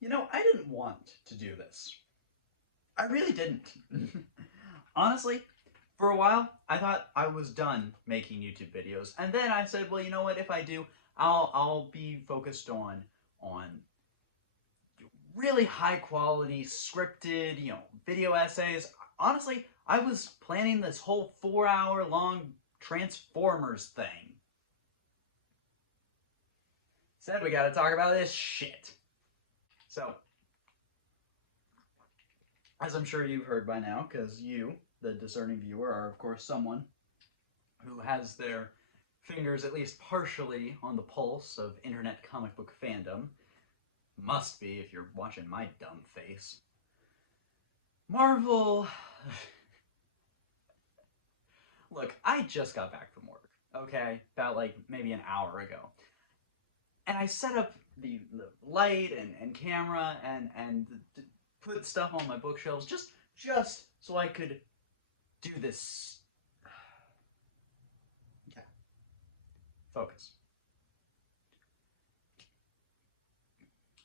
You know, I didn't want to do this. I really didn't. Honestly, for a while, I thought I was done making YouTube videos, and then I said, well, you know what? If I do, I'll be focused on really high quality scripted, video essays. Honestly, I was planning this whole 4 hour long Transformers thing. Said we gotta talk about this shit. So, as I'm sure you've heard by now, because you, the discerning viewer, are of course someone who has their fingers at least partially on the pulse of internet comic book fandom. Must be if you're watching my dumb face. Marvel. Look, I just got back from work, okay? About like maybe an hour ago. And I set up the light and camera and put stuff on my bookshelves just so I could do this. Yeah, focus.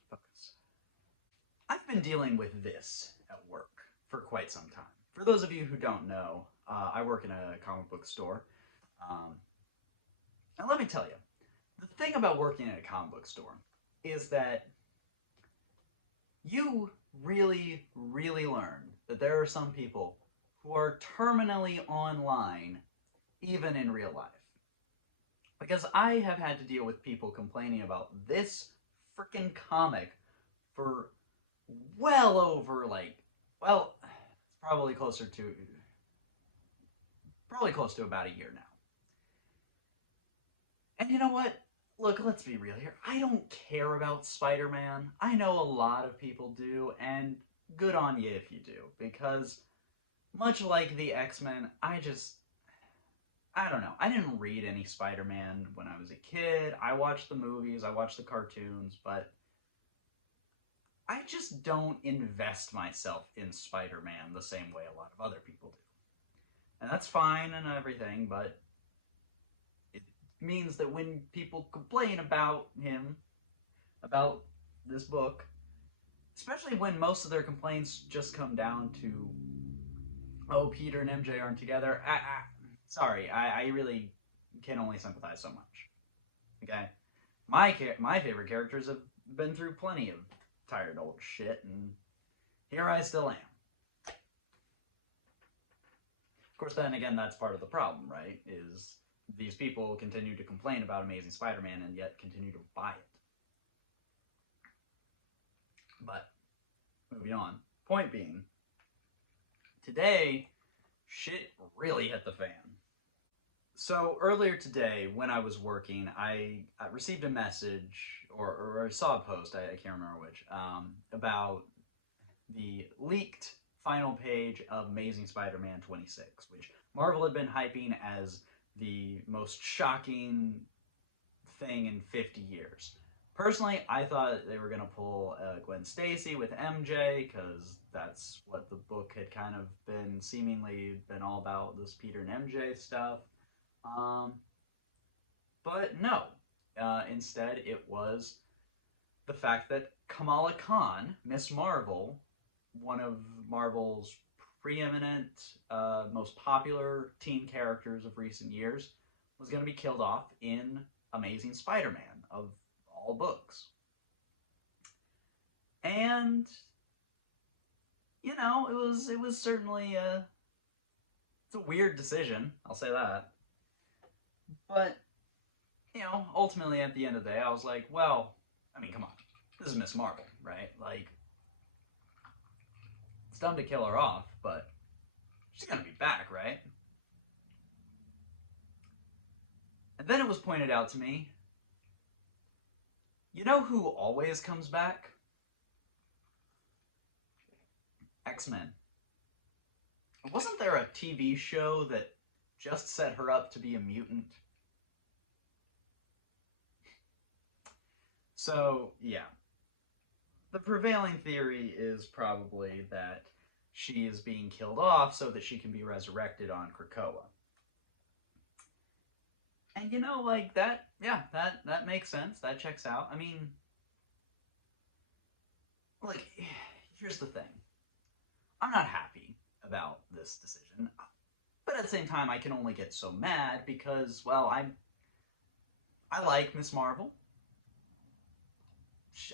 Focus. I've been dealing with this at work for quite some time. For those of you who don't know, I work in a comic book store. Um, and let me tell you, the thing about working at a comic book store is that you really, really learn that there are some people who are terminally online, even in real life. Because I have had to deal with people complaining about this freaking comic for well over, like, well, it's probably close to about a year now. And you know what? Look, let's be real here. I don't care about Spider-Man. I know a lot of people do, and good on you if you do, because much like the X-Men, I don't know. I didn't read any Spider-Man when I was a kid. I watched the movies, I watched the cartoons, but I just don't invest myself in Spider-Man the same way a lot of other people do. And that's fine and everything, but it means that when people complain about him, about this book, especially when most of their complaints just come down to, oh, Peter and MJ aren't together. Sorry, I really can only sympathize so much. Okay, my favorite characters have been through plenty of tired old shit, and here I still am. Of course, then again, that's part of the problem, right? Is these people continue to complain about Amazing Spider-Man and yet continue to buy it. But moving on. Point being, today shit really hit the fan. So earlier today, when I was working, I received a message or I saw a post, I can't remember which, about the leaked final page of Amazing Spider-Man 26, which Marvel had been hyping as the most shocking thing in 50 years. Personally, I thought they were going to pull Gwen Stacy with MJ, because that's what the book had kind of been seemingly been all about, this Peter and MJ stuff. Um, but no. Instead, it was the fact that Kamala Khan, Miss Marvel, one of Marvel's preeminent, most popular teen characters of recent years, was going to be killed off in Amazing Spider-Man of all books. And it was certainly it's a weird decision, I'll say that. But ultimately at the end of the day, I was like, well, I mean, come on, this is Miss Marvel, right? Like, it's dumb to kill her off, but she's gonna be back, right? And then it was pointed out to me, you know who always comes back? X-Men. Wasn't there a TV show that just set her up to be a mutant? So, yeah. The prevailing theory is probably that she is being killed off so that she can be resurrected on Krakoa. And like that, yeah, that makes sense. That checks out. I mean, like, here's the thing. I'm not happy about this decision, but at the same time, I can only get so mad because, well, I like Miss Marvel.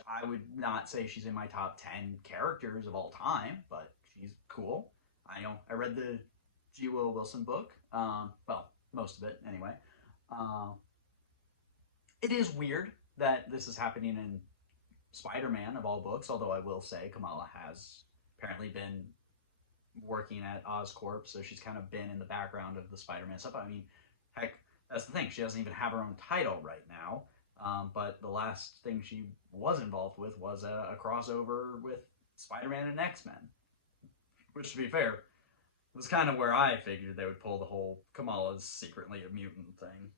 I would not say she's in my top 10 characters of all time, but she's cool. I read the G. Will Wilson book. Well, most of it anyway. Uh, it is weird that this is happening in Spider-Man of all books. Although I will say Kamala has apparently been working at Oscorp, so she's kind of been in the background of the Spider-Man stuff. I mean, heck, that's the thing. She doesn't even have her own title right now. But the last thing she was involved with was a crossover with Spider-Man and X-Men, which, to be fair, was kind of where I figured they would pull the whole Kamala's secretly a mutant thing,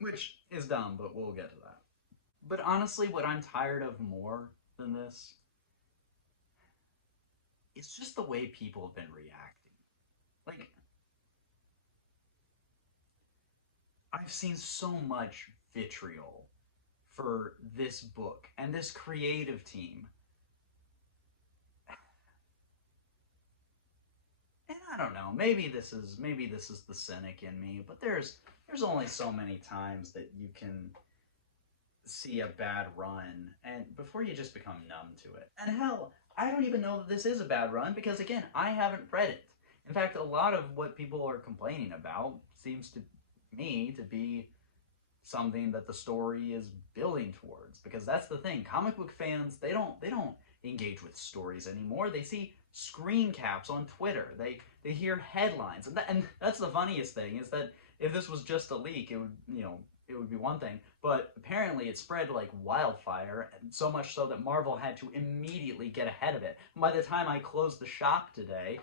which is dumb, but we'll get to that. But honestly, what I'm tired of more than this is just the way people have been reacting. Like, I've seen so much vitriol for this book and this creative team. And I don't know, maybe this is the cynic in me, but there's only so many times that you can see a bad run and before you just become numb to it. And hell, I don't even know that this is a bad run because again, I haven't read it. In fact, a lot of what people are complaining about seems to me to be something that the story is building towards, because that's the thing. Comic book fans, they don't engage with stories anymore. They see screen caps on Twitter. They hear headlines, and that's the funniest thing is that if this was just a leak, it would, it would be one thing, but apparently it spread like wildfire, and so much so that Marvel had to immediately get ahead of it. And by the time I closed the shop today,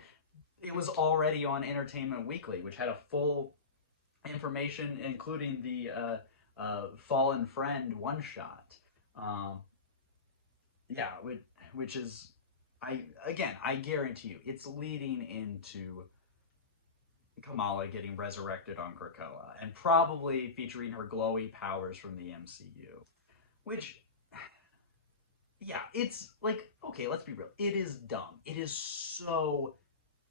it was already on Entertainment Weekly, which had a full information, including the Fallen Friend one shot. Um, yeah, which is, I guarantee you, it's leading into Kamala getting resurrected on Krakoa and probably featuring her glowy powers from the MCU. Which, yeah, it's like, okay, let's be real. It is dumb. It is so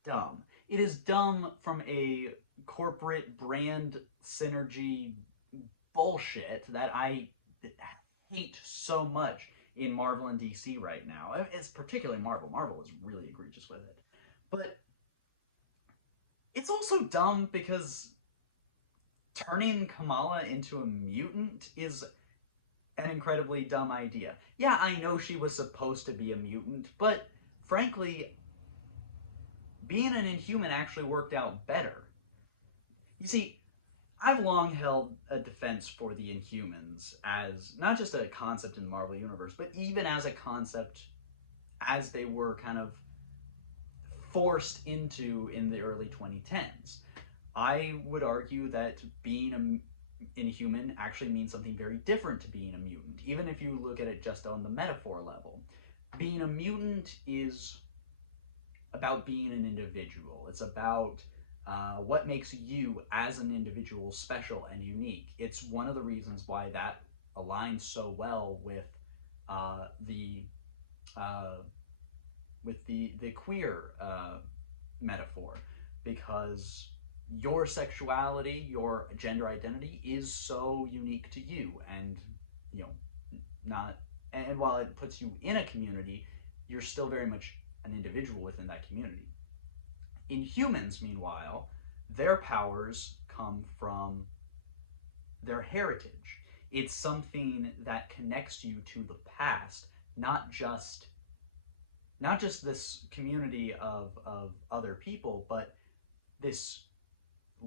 dumb. It is dumb from a corporate brand synergy bullshit that I hate so much in Marvel and DC right now. It's particularly Marvel. Marvel is really egregious with it. But it's also dumb because turning Kamala into a mutant is an incredibly dumb idea. Yeah, I know she was supposed to be a mutant, but frankly, being an Inhuman actually worked out better. You see, I've long held a defense for the Inhumans as not just a concept in the Marvel Universe, but even as a concept as they were kind of forced into in the early 2010s. I would argue that being an Inhuman actually means something very different to being a mutant, even if you look at it just on the metaphor level. Being a mutant is about being an individual. It's about what makes you as an individual special and unique. It's one of the reasons why that aligns so well uh, the uh, the queer metaphor, because your sexuality, your gender identity is so unique to you, and you know, not and while it puts you in a community, you're still very much an individual within that community. In humans, meanwhile, their powers come from their heritage. It's something that connects you to the past, not just this community of other people, but this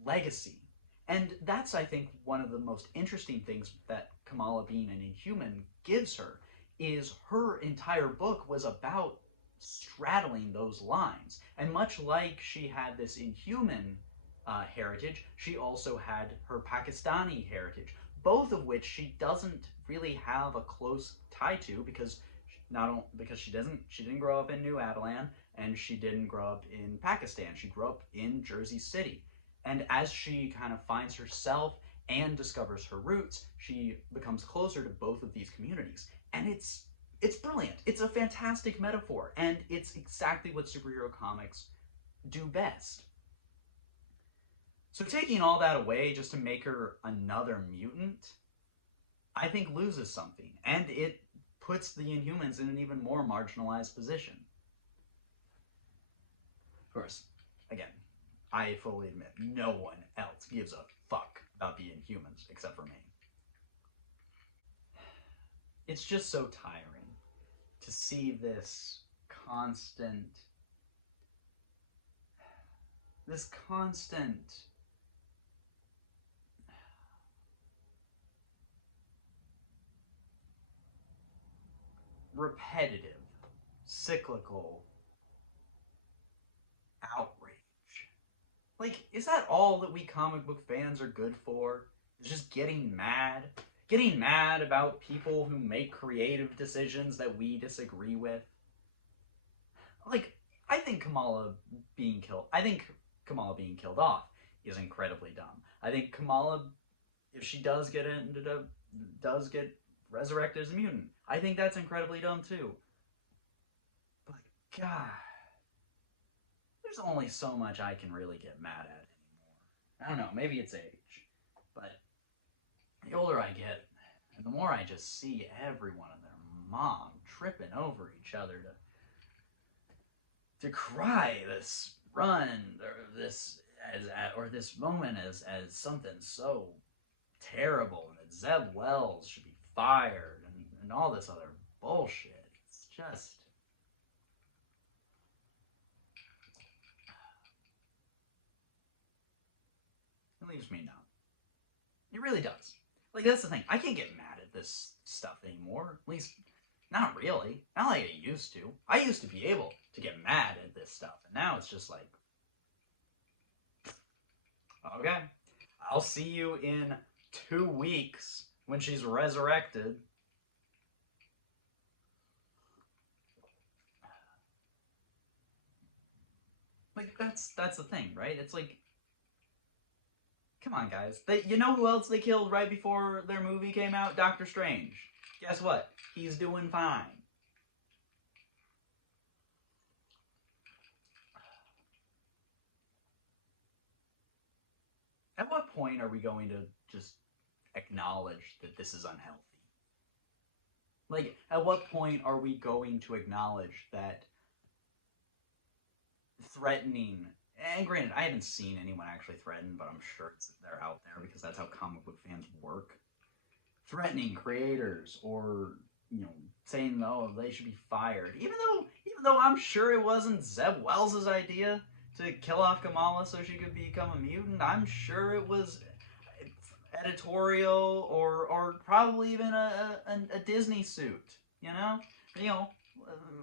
legacy. And that's, I think, one of the most interesting things that Kamala being an Inhuman gives her, is her entire book was about straddling those lines. And much like she had this Inhuman heritage, she also had her Pakistani heritage, both of which she doesn't really have a close tie to, because because she didn't grow up in New Adelan, and she didn't grow up in Pakistan. She grew up in Jersey City. And as she kind of finds herself and discovers her roots, she becomes closer to both of these communities. And It's brilliant. It's a fantastic metaphor, and it's exactly what superhero comics do best. So taking all that away just to make her another mutant, I think loses something, and it puts the Inhumans in an even more marginalized position. Of course, again, I fully admit no one else gives a fuck about the Inhumans except for me. It's just so tiring to see constant this constant repetitive, cyclical outrage. Like, is that all that we comic book fans are good for? Is just getting mad? Getting mad about people who make creative decisions that we disagree with? Like, I think Kamala being killed off is incredibly dumb. I think Kamala, if she does does get resurrected as a mutant, I think that's incredibly dumb too. But God, there's only so much I can really get mad at anymore. I don't know, maybe it's age, but the older I get, and the more I just see everyone and their mom tripping over each other to cry this run or this moment as something so terrible, and that Zeb Wells should be fired, and all this other bullshit. It's just it leaves me numb. It really does. Like, that's the thing. I can't get mad at this stuff anymore. At least, not really. Not like I used to. I used to be able to get mad at this stuff, and now it's just like, okay, I'll see you in 2 weeks when she's resurrected. Like, that's the thing, right? It's like, come on, guys. You know who else they killed right before their movie came out? Doctor Strange. Guess what? He's doing fine. At what point are we going to just acknowledge that this is unhealthy? Like, at what point are we going to acknowledge that threatening, and granted, I haven't seen anyone actually threatened, but I'm sure they're out there because that's how comic book fans work. Threatening creators, or saying, oh, they should be fired, even though I'm sure it wasn't Zeb Wells' idea to kill off Kamala so she could become a mutant. I'm sure it was editorial, or probably even a Disney suit.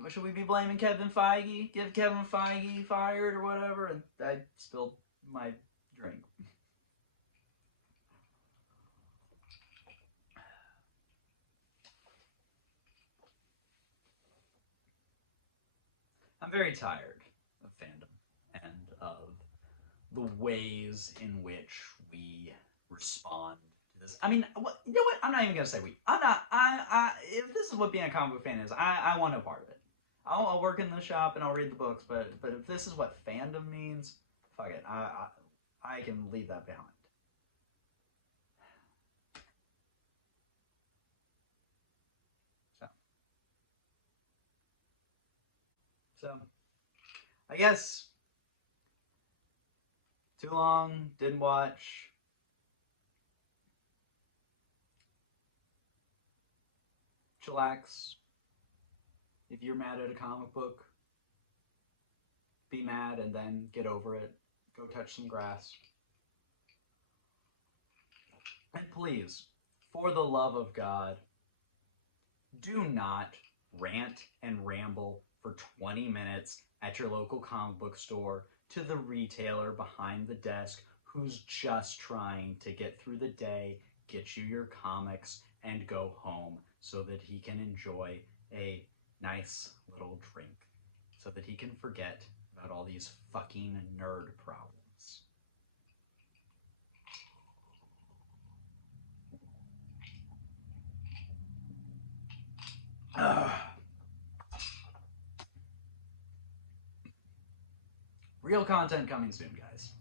Should we be blaming Kevin Feige? Get Kevin Feige fired or whatever? And I spilled my drink. I'm very tired of fandom and of the ways in which we respond to this. I mean, you know what? I'm not even gonna say we. I'm not. If this is what being a comic book fan is, I want no part of it. I'll work in the shop and I'll read the books, but if this is what fandom means, fuck it. I can leave that behind. So, so I guess too long. Didn't watch. Chillax. If you're mad at a comic book, be mad and then get over it. Go touch some grass. And please, for the love of God, do not rant and ramble for 20 minutes at your local comic book store to the retailer behind the desk who's just trying to get through the day, get you your comics, and go home so that he can enjoy a nice little drink, so that he can forget about all these fucking nerd problems. Ugh. Real content coming soon, guys.